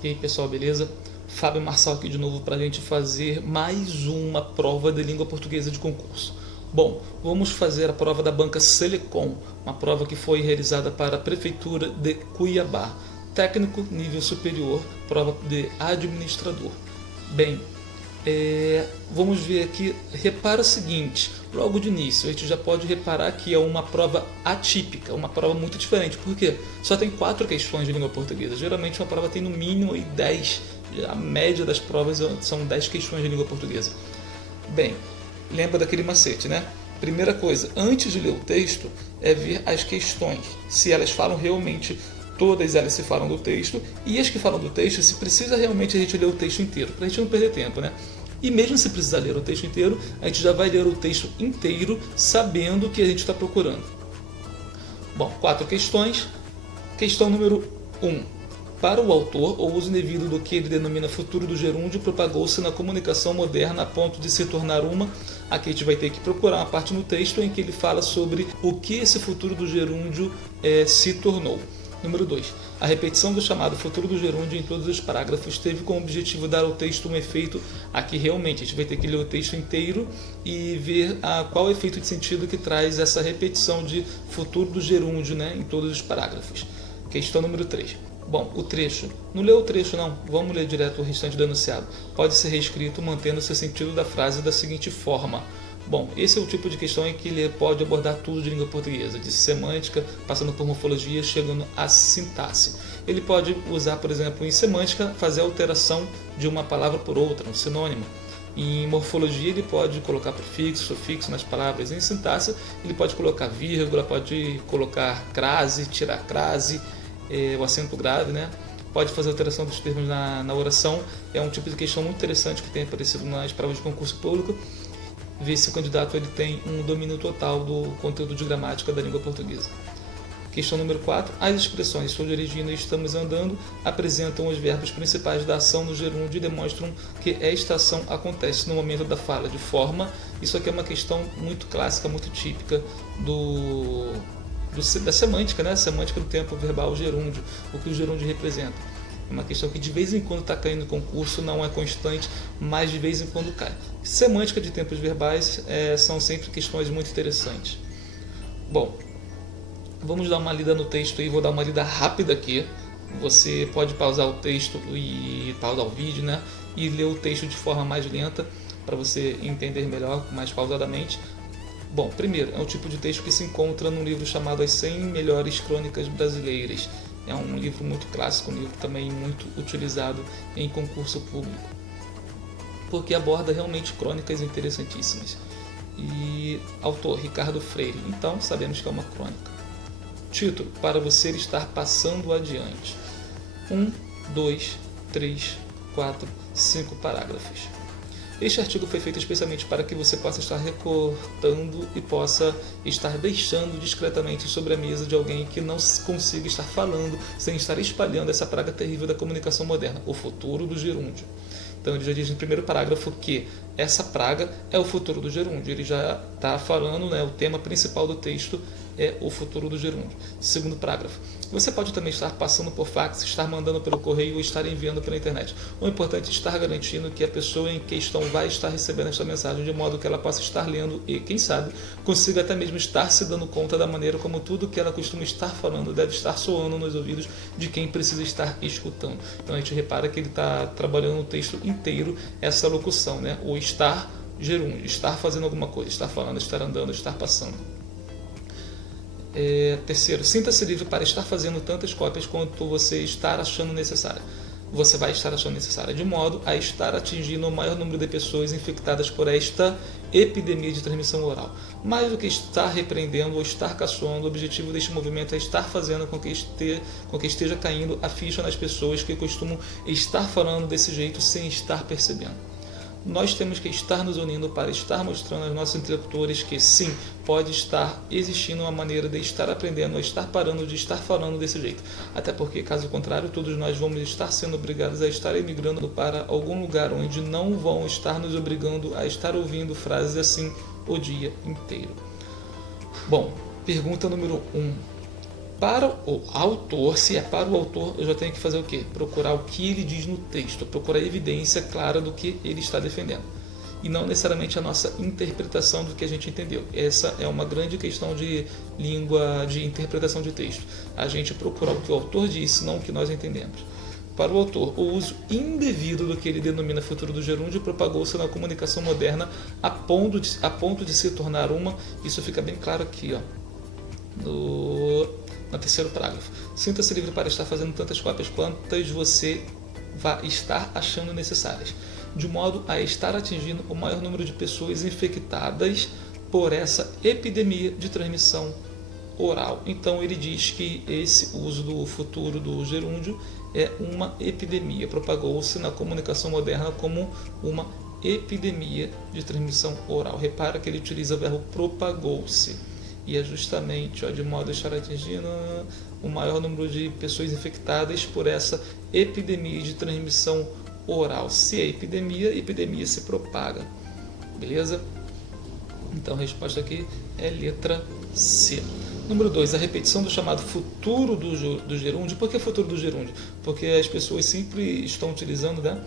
E aí pessoal, beleza? Fábio Marçal aqui de novo para a gente fazer mais uma prova de língua portuguesa de concurso. Bom, vamos fazer a prova da banca Selecom, uma prova que foi realizada para a Prefeitura de Cuiabá. Técnico nível superior, prova de administrador. Bem, vamos ver aqui, repara o seguinte, logo de início a gente já pode reparar que é uma prova atípica, uma prova muito diferente, porque só tem 4 questões de língua portuguesa, geralmente uma prova tem no mínimo 10, a média das provas são 10 questões de língua portuguesa. Bem, lembra daquele macete, né? Primeira coisa, antes de ler o texto, é ver as questões, se elas falam realmente. Todas elas se falam do texto, e as que falam do texto, se precisa realmente a gente ler o texto inteiro, para a gente não perder tempo, né? E mesmo se precisar ler o texto inteiro, a gente já vai ler o texto inteiro sabendo o que a gente está procurando. Bom, 4 questões. Questão número 1. Para o autor, o uso indevido do que ele denomina futuro do gerúndio propagou-se na comunicação moderna a ponto de se tornar uma. Aqui a gente vai ter que procurar uma parte no texto em que ele fala sobre o que esse futuro do gerúndio se tornou. Número 2. A repetição do chamado futuro do gerúndio em todos os parágrafos teve como objetivo dar ao texto um efeito. Aqui realmente a gente vai ter que ler o texto inteiro e ver qual o efeito de sentido que traz essa repetição de futuro do gerúndio, né, em todos os parágrafos. Questão número 3. Bom, o trecho. Não leu o trecho não, vamos ler direto o restante do enunciado. Pode ser reescrito mantendo-se o sentido da frase da seguinte forma. Bom, esse é o tipo de questão em que ele pode abordar tudo de língua portuguesa, de semântica, passando por morfologia, chegando à sintaxe. Ele pode usar, por exemplo, em semântica, fazer a alteração de uma palavra por outra, um sinônimo. Em morfologia, ele pode colocar prefixo, sufixo nas palavras. Em sintaxe, ele pode colocar vírgula, pode colocar crase, tirar crase, o acento grave, né? Pode fazer alteração dos termos na oração. É um tipo de questão muito interessante que tem aparecido nas provas de concurso público. Ver se o candidato ele tem um domínio total do conteúdo de gramática da língua portuguesa. Questão número 4. As expressões estou dirigindo e estamos andando apresentam os verbos principais da ação no gerúndio e demonstram que esta ação acontece no momento da fala de forma. Isso aqui é uma questão muito clássica, muito típica da semântica, né? A semântica do tempo verbal gerúndio, o que o gerúndio representa. É uma questão que de vez em quando está caindo no concurso, não é constante, mas de vez em quando cai. Semântica de tempos verbais são sempre questões muito interessantes. Bom, vamos dar uma lida no texto aí, vou dar uma lida rápida aqui. Você pode pausar o texto e pausar o vídeo, né? E ler o texto de forma mais lenta, para você entender melhor, mais pausadamente. Bom, primeiro, é um tipo de texto que se encontra num livro chamado As 100 Melhores Crônicas Brasileiras. É um livro muito clássico, um livro também muito utilizado em concurso público, porque aborda realmente crônicas interessantíssimas. E autor, Ricardo Freire, então sabemos que é uma crônica. Título, para você estar passando adiante. 1, 2, 3, 4, 5 parágrafos. Este artigo foi feito especialmente para que você possa estar recortando e possa estar deixando discretamente sobre a mesa de alguém que não consiga estar falando sem estar espalhando essa praga terrível da comunicação moderna, o futuro do gerúndio. Então ele já diz no primeiro parágrafo que essa praga é o futuro do gerúndio. Ele já está falando, né, o tema principal do texto é o futuro do gerúndio. Segundo parágrafo. Você pode também estar passando por fax, estar mandando pelo correio ou estar enviando pela internet. O importante é estar garantindo que a pessoa em questão vai estar recebendo esta mensagem de modo que ela possa estar lendo e, quem sabe, consiga até mesmo estar se dando conta da maneira como tudo que ela costuma estar falando deve estar soando nos ouvidos de quem precisa estar escutando. Então a gente repara que ele está trabalhando no texto inteiro essa locução, né? O estar gerúndio, estar fazendo alguma coisa, estar falando, estar andando, estar passando. Terceiro, sinta-se livre para estar fazendo tantas cópias quanto você estar achando necessário. Você vai estar achando necessário, de modo a estar atingindo o maior número de pessoas infectadas por esta epidemia de transmissão oral. Mais do que estar repreendendo ou estar caçoando, o objetivo deste movimento é estar fazendo com que esteja caindo a ficha nas pessoas que costumam estar falando desse jeito sem estar percebendo. Nós temos que estar nos unindo para estar mostrando aos nossos interlocutores que sim, pode estar existindo uma maneira de estar aprendendo a estar parando de estar falando desse jeito. Até porque, caso contrário, todos nós vamos estar sendo obrigados a estar emigrando para algum lugar onde não vão estar nos obrigando a estar ouvindo frases assim o dia inteiro. Bom, pergunta número 1. Para o autor, se é para o autor, eu já tenho que fazer o quê? Procurar o que ele diz no texto, procurar evidência clara do que ele está defendendo. E não necessariamente a nossa interpretação do que a gente entendeu. Essa é uma grande questão de língua, de interpretação de texto. A gente procurar o que o autor disse, não o que nós entendemos. Para o autor, o uso indevido do que ele denomina futuro do gerúndio propagou-se na comunicação moderna a ponto de se tornar uma, isso fica bem claro aqui, ó, no terceiro parágrafo. Sinta-se livre para estar fazendo tantas cópias quantas você vai estar achando necessárias, de modo a estar atingindo o maior número de pessoas infectadas por essa epidemia de transmissão oral. Então ele diz que esse uso do futuro do gerúndio é uma epidemia, propagou-se na comunicação moderna como uma epidemia de transmissão oral. Repara que ele utiliza o verbo propagou-se, e é justamente de modo a estar atingindo o maior número de pessoas infectadas por essa epidemia de transmissão oral. Se é epidemia, epidemia se propaga. Beleza? Então a resposta aqui é letra C. Número 2, a repetição do chamado futuro do gerúndio. Por que futuro do gerúndio? Porque as pessoas sempre estão utilizando, né,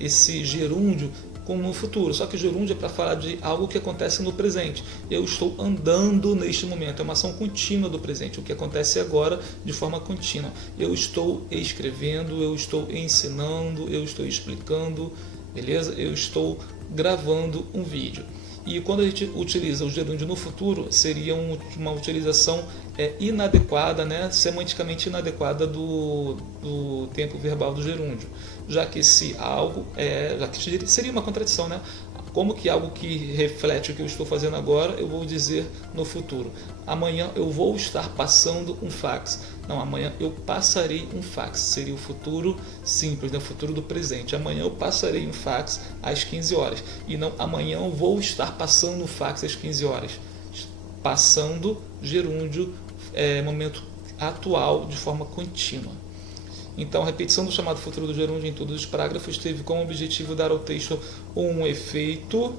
esse gerúndio como futuro. Só que o gerúndio é para falar de algo que acontece no presente. Eu estou andando neste momento. É uma ação contínua do presente. O que acontece agora de forma contínua. Eu estou escrevendo, eu estou ensinando, eu estou explicando, beleza? Eu estou gravando um vídeo. E quando a gente utiliza o gerúndio no futuro, seria uma utilização inadequada, né, semanticamente inadequada do tempo verbal do gerúndio. Já que se algo seria uma contradição, né? Como que algo que reflete o que eu estou fazendo agora, eu vou dizer no futuro. Amanhã eu vou estar passando um fax. Não, amanhã eu passarei um fax. Seria o futuro simples, né? O futuro do presente. Amanhã eu passarei um fax às 15 horas. E não, amanhã eu vou estar passando um fax às 15 horas. Passando, gerúndio, momento atual de forma contínua. Então, a repetição do chamado futuro do gerúndio em todos os parágrafos teve como objetivo dar ao texto um efeito.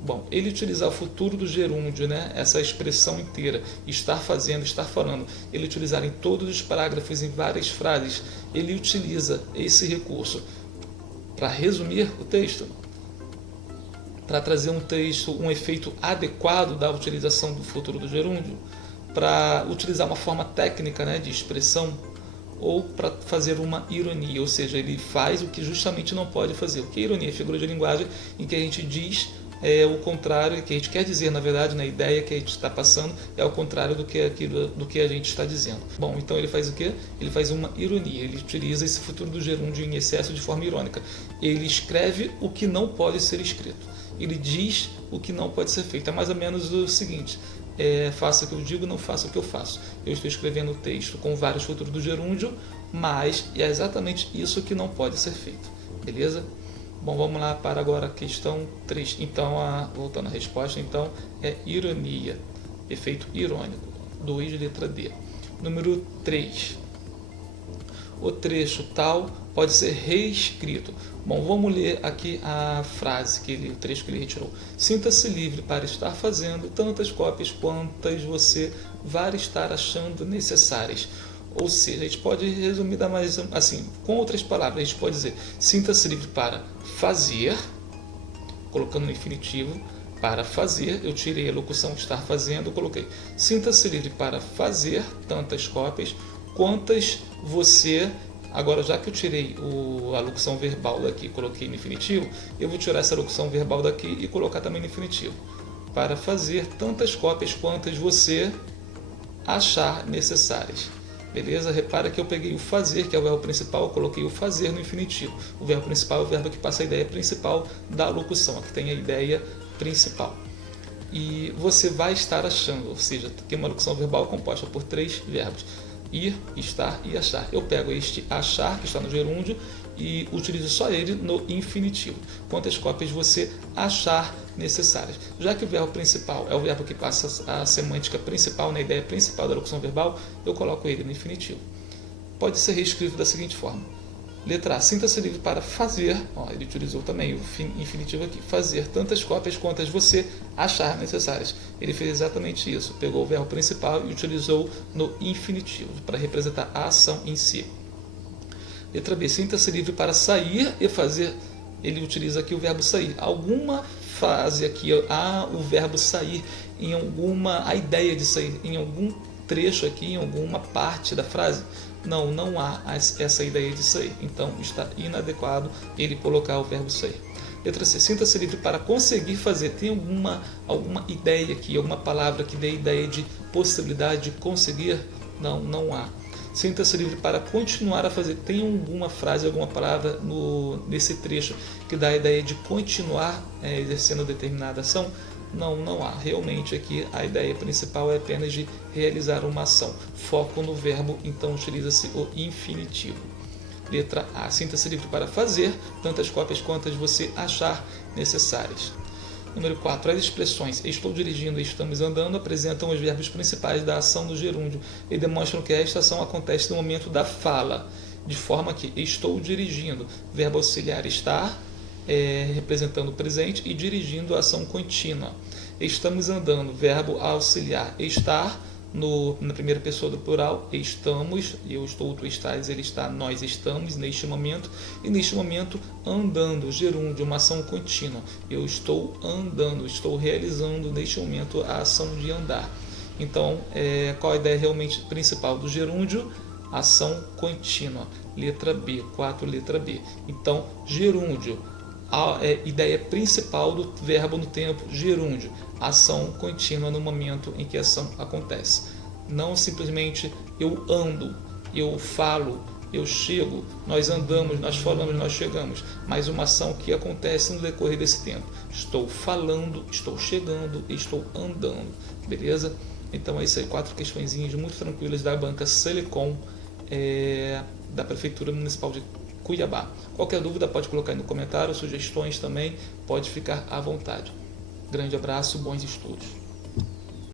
Bom, ele utilizar o futuro do gerúndio, né, essa expressão inteira, estar fazendo, estar falando, ele utilizar em todos os parágrafos, em várias frases, ele utiliza esse recurso para resumir o texto, para trazer um texto, um efeito adequado da utilização do futuro do gerúndio, para utilizar uma forma técnica, né, de expressão, ou para fazer uma ironia, ou seja, ele faz o que justamente não pode fazer. O que é ironia? Figura de linguagem em que a gente diz o contrário, que a gente quer dizer, na verdade, na ideia que a gente está passando, é o contrário do que a gente está dizendo. Bom, então ele faz o quê? Ele faz uma ironia, ele utiliza esse futuro do gerúndio em excesso de forma irônica. Ele escreve o que não pode ser escrito. Ele diz o que não pode ser feito. É mais ou menos o seguinte: faça o que eu digo, não faça o que eu faço. Eu estou escrevendo o texto com vários futuros do gerúndio, mas é exatamente isso que não pode ser feito. Beleza? Bom, vamos lá para agora a questão 3. Então, voltando à resposta, então, é ironia, efeito irônico. 2, letra D. Número 3. O trecho tal pode ser reescrito. Bom, vamos ler aqui a frase, o trecho que ele retirou. Sinta-se livre para estar fazendo tantas cópias quantas você vai estar achando necessárias. Ou seja, a gente pode resumir mais assim, com outras palavras, a gente pode dizer: sinta-se livre para fazer, colocando no infinitivo, para fazer, eu tirei a locução estar fazendo, coloquei sinta-se livre para fazer tantas cópias quantas você. Agora, já que eu tirei a locução verbal daqui, coloquei no infinitivo, eu vou tirar essa locução verbal daqui e colocar também no infinitivo. Para fazer tantas cópias quantas você achar necessárias. Beleza? Repara que eu peguei o fazer, que é o verbo principal, eu coloquei o fazer no infinitivo. O verbo principal é o verbo que passa a ideia principal da locução, aqui tem a ideia principal. E você vai estar achando, ou seja, tem uma locução verbal composta por 3 verbos: ir, estar e achar. Eu pego este achar, que está no gerúndio, e utilizo só ele no infinitivo. Quantas cópias você achar necessárias. Já que o verbo principal é o verbo que passa a semântica principal, na ideia principal da locução verbal, eu coloco ele no infinitivo. Pode ser reescrito da seguinte forma: Letra A, sinta-se livre para fazer, ele utilizou também o infinitivo aqui, fazer tantas cópias quantas você achar necessárias. Ele fez exatamente isso, pegou o verbo principal e utilizou no infinitivo, para representar a ação em si. Letra B, sinta-se livre para sair e fazer, ele utiliza aqui o verbo sair. Alguma frase aqui, o verbo sair, a ideia de sair, em algum trecho aqui, em alguma parte da frase? Não há essa ideia de sair, então está inadequado ele colocar o verbo sair. Letra C, sinta-se livre para conseguir fazer. Tem alguma ideia aqui, alguma palavra que dê ideia de possibilidade de conseguir? Não há. Sinta-se livre para continuar a fazer. Tem alguma frase, alguma palavra nesse trecho que dá a ideia de continuar exercendo determinada ação? Não há. Realmente aqui a ideia principal é apenas de realizar uma ação. Foco no verbo, então utiliza-se o infinitivo. Letra A. Sinta-se livre para fazer tantas cópias quantas você achar necessárias. Número 4. As expressões estou dirigindo e estamos andando apresentam os verbos principais da ação do gerúndio e demonstram que esta ação acontece no momento da fala, de forma que estou dirigindo, verbo auxiliar estar, representando o presente, e dirigindo a ação contínua. Estamos andando, verbo auxiliar estar, na primeira pessoa do plural, estamos, eu estou, tu estás, ele está, nós estamos neste momento, e neste momento andando, gerúndio, uma ação contínua. Eu estou andando, estou realizando neste momento a ação de andar. Então, qual a ideia realmente principal do gerúndio? Ação contínua. Letra B, 4, letra B. Então, gerúndio, a ideia principal do verbo no tempo, gerúndio, ação contínua no momento em que a ação acontece. Não simplesmente eu ando, eu falo, eu chego, nós andamos, nós falamos, nós chegamos, mas uma ação que acontece no decorrer desse tempo. Estou falando, estou chegando, estou andando, beleza? Então é isso aí, 4 questõezinhas muito tranquilas da banca Selecom, da Prefeitura Municipal de Cuiabá. Qualquer dúvida pode colocar aí no comentário, sugestões também, pode ficar à vontade. Grande abraço, bons estudos.